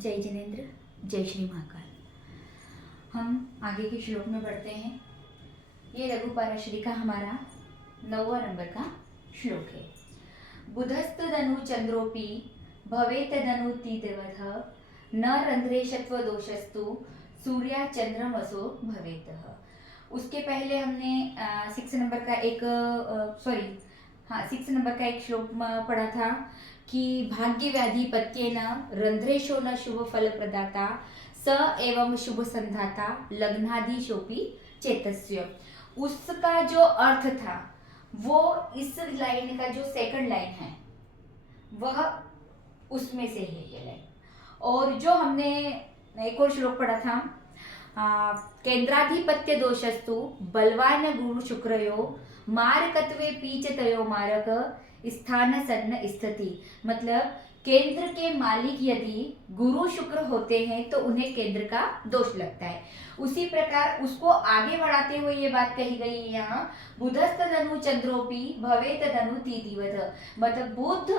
जय जिनेन्द्र, जय श्री महाकाल। हम आगे के श्लोक में बढ़ते हैं। ये रघुपराशरी का हमारा 9वां नंबर का श्लोक है। बुधस्तदनु चंद्रोपि भवेतदनु तीतवः न रंध्रेशत्व दोषस्तु सूर्या चंद्रमसो भवेतः। उसके पहले हमने 6 नंबर का एक 6 नंबर का एक श्लोक पढ़ा था कि भाग्य व्याधि पत्येन रंध्रेशो न शुभ फल प्रदाता स एवं शुभ संधाता लग्नाधीशोपि चेतस्य। उसका जो अर्थ था वो इस लाइन का जो सेकंड लाइन है वह उसमें से है ये लाइन। और जो हमने एक और श्लोक पढ़ा था केंद्राधिपत्य दोषस्तु बलवान गुरु शुक्रयो मारकत्वे पीचतयो मारक स्थान सन्न स्थिति। मतलब केंद्र के मालिक यदि गुरु शुक्र होते हैं तो उन्हें केंद्र का दोष लगता है। उसी प्रकार उसको आगे बढ़ाते हुए ये बात कही गई है यहाँ, बुधस्तदनु चंद्रोपि भवेतदनु तीतिवत्। मतलब बुध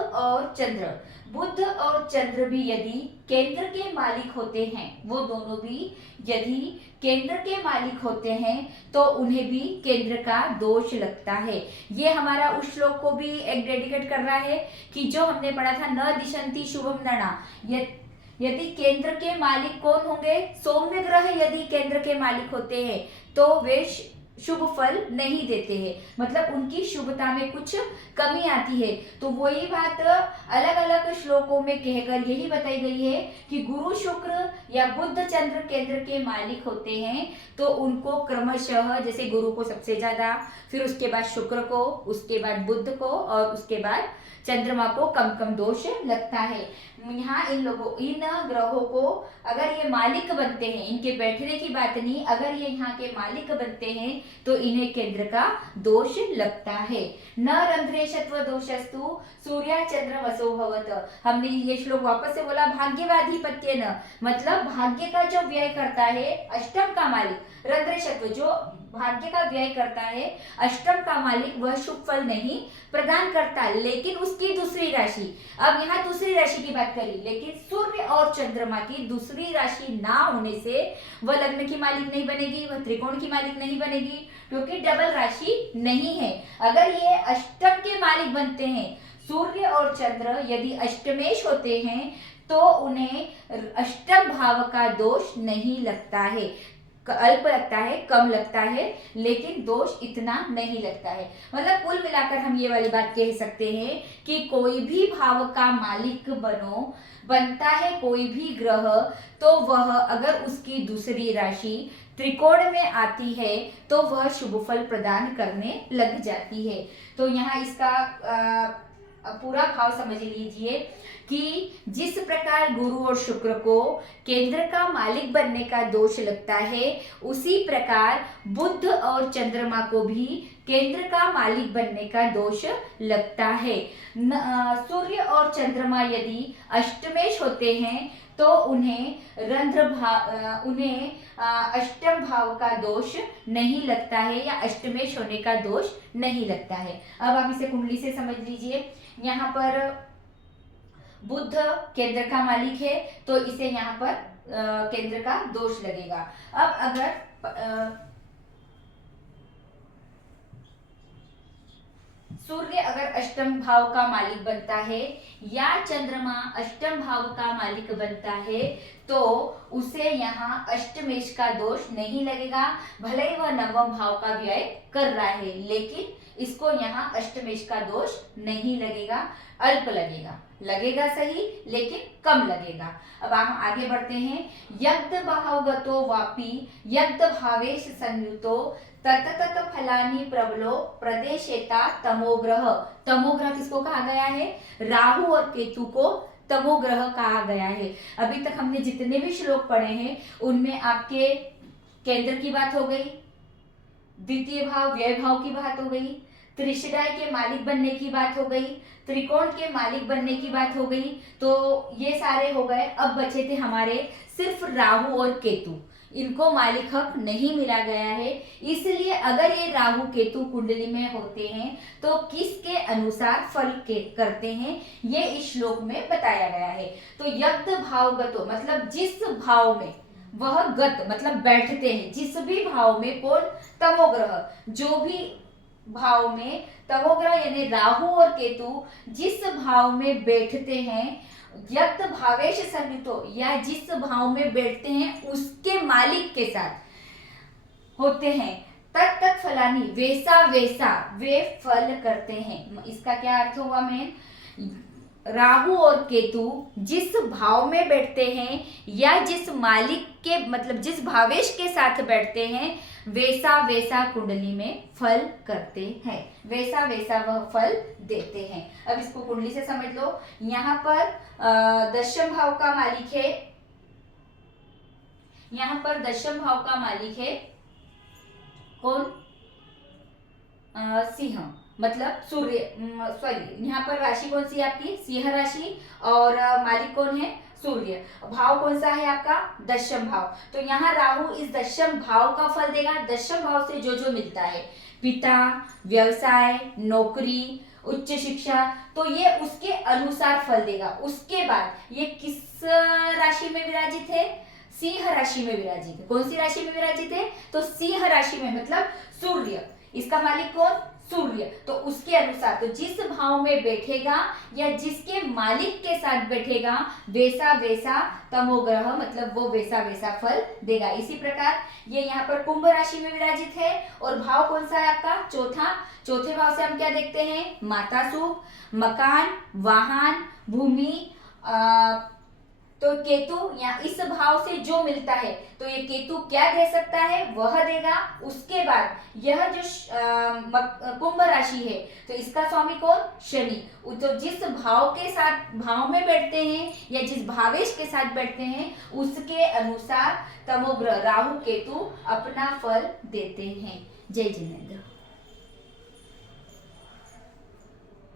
और चंद्र भी यदि केंद्र के मालिक होते हैं, वो दोनों भी यदि केंद्र के मालिक होते हैं तो उन्हें भी केंद्र का दोष लगता है। ये हमारा उस श्लोक को भी एक डेडिकेट कर रहा है कि जो हमने पढ़ा था न दिशंति शुभम नणा। यदि केंद्र के मालिक कौन होंगे, सौम्य ग्रह यदि केंद्र के मालिक होते हैं तो वे शुभ फल नहीं देते हैं, मतलब उनकी शुभता में कुछ कमी आती है। तो वही बात अलग अलग श्लोकों में कहकर यही बताई गई है कि गुरु शुक्र या बुध चंद्र केंद्र के मालिक होते हैं तो उनको क्रमशः, जैसे गुरु को सबसे ज्यादा, फिर उसके बाद शुक्र को, उसके बाद बुध को और उसके बाद चंद्रमा को कम कम दोष लगता है। यहाँ इन ग्रहों को अगर ये मालिक बनते हैं, इनके बैठने की बात नहीं, अगर ये यहाँ के मालिक बनते हैं तो इन्हें केंद्र का दोष लगता है। न रंध्रेशत्व दोषस्तु सूर्या चंद्रमसो भवत। हमने ये श्लोक वापस से बोला, भाग्यवाधिपत्य न, मतलब भाग्य का जो व्यय करता है अष्टम का मालिक, रंध्रेशत्व जो भाग्य का व्यय करता है अष्टम का मालिक, वह शुभ फल नहीं प्रदान करता, लेकिन उसकी दूसरी राशि, अब यहाँ दूसरी राशि की बात करी, लेकिन सूर्य और चंद्रमा की दूसरी राशि ना होने से वह लग्न की मालिक नहीं बनेगी, वह त्रिकोण की मालिक नहीं बनेगी, क्योंकि डबल राशि नहीं है। अगर ये अष्टम के मालिक बनते हैं, सूर्य और चंद्र यदि अष्टमेश होते हैं तो उन्हें अष्टम भाव का दोष नहीं लगता है, अल्प लगता है, कम लगता है, लेकिन दोष इतना नहीं लगता है। मतलब कुल मिलाकर हम ये वाली बात कह सकते हैं कि कोई भी भाव का मालिक बनता है कोई भी ग्रह, तो वह अगर उसकी दूसरी राशि त्रिकोण में आती है तो वह शुभ फल प्रदान करने लग जाती है। तो यहाँ इसका पूरा भाव समझ लीजिए कि जिस प्रकार गुरु और शुक्र को केंद्र का मालिक बनने का दोष लगता है, उसी प्रकार बुध और चंद्रमा को भी केंद्र का मालिक बनने का दोष लगता है। सूर्य और चंद्रमा यदि अष्टमेश होते हैं तो उन्हें अष्टम भाव का दोष नहीं लगता है या अष्टमेश होने का दोष नहीं लगता है। अब आप इसे कुंडली से समझ लीजिए। यहाँ पर बुध केंद्र का मालिक है तो इसे यहाँ पर केंद्र का दोष लगेगा। अब अगर सूर्य अगर अष्टम भाव का मालिक बनता है या चंद्रमा अष्टम भाव का मालिक बनता है तो उसे यहाँ अष्टमेश का दोष नहीं लगेगा, भले ही वह नवम भाव का व्यय कर रहा है, लेकिन इसको यहाँ अष्टमेश का दोष नहीं लगेगा, अल्प लगेगा सही लेकिन कम लगेगा। अब हम आगे बढ़ते हैं। यद् भावगतो वापि यद् भावेश संयुतो तत फलानि प्रबलो प्रदेशेता तमोग्रह। तमोग्रह किसको कहा गया है? राहु और केतु को तमोग्रह कहा गया है। अभी तक हमने जितने भी श्लोक पढ़े हैं उनमें आपके केंद्र की बात हो गई, द्वितीय भाव व्यय भाव की बात हो गई, त्रिशिराय के मालिक बनने की बात हो गई, त्रिकोण के मालिक बनने की बात हो गई, तो ये सारे हो गए। अब बचे थे हमारे सिर्फ राहु और केतु। इनको मालिक हक नहीं मिला गया है। इसलिए अगर ये राहु केतु कुंडली में होते हैं तो किसके अनुसार फल के करते हैं, ये इस श्लोक में बताया गया है। तो यद भावगतो मतलब जिस भाव में वह गत मतलब बैठते हैं, जिस भी भाव में कौन, तमोग्रह, जो भी भाव में तमोग्रह यानी राहु और केतु जिस भाव में बैठते हैं, यक्त भावेश संयुतो या जिस भाव में बैठते हैं उसके मालिक के साथ होते हैं, तत् फलानी वैसा वैसा वे फल करते हैं। इसका क्या अर्थ हुआ मेन, राहु और केतु जिस भाव में बैठते हैं या जिस मालिक के मतलब जिस भावेश के साथ बैठते हैं, वैसा वैसा कुंडली में फल करते हैं, वैसा वैसा वह फल देते हैं। अब इसको कुंडली से समझ लो। यहाँ पर दशम भाव का मालिक है, यहाँ पर दशम भाव का मालिक है कौन, सिंह मतलब सूर्य, सॉरी यहाँ पर राशि कौन सी है आपकी, सिंह राशि, और मालिक कौन है, सूर्य। भाव कौन सा है आपका, दशम भाव। तो यहाँ राहु इस दशम भाव का फल देगा। दशम भाव से जो जो मिलता है, पिता, व्यवसाय, नौकरी, उच्च शिक्षा, तो ये उसके अनुसार फल देगा। उसके बाद ये किस राशि में विराजित है, सिंह राशि में विराजित है। कौन सी राशि में विराजित है, तो सिंह राशि में, मतलब सूर्य, इसका मालिक कौन, सूर्य। तो उसके अनुसार तो जिस भाव में बैठेगा या जिसके मालिक के साथ बैठेगा, वैसा वैसा तमोग्रह मतलब वो वैसा वैसा फल देगा। इसी प्रकार ये यहाँ पर कुंभ राशि में विराजित है और भाव कौन सा है आपका, चौथा। चौथे भाव से हम क्या देखते हैं, माता सुख, मकान, वाहन, भूमि, तो केतु या इस भाव से जो मिलता है तो ये केतु क्या दे सकता है, वह देगा। उसके बाद यह जो कुंभ राशि है तो इसका स्वामी कौन, शनि। तो जिस भाव के साथ भाव में बैठते हैं या जिस भावेश के साथ बैठते हैं उसके अनुसार तमोग्रह राहु केतु अपना फल देते हैं। जय जिनेंद्र।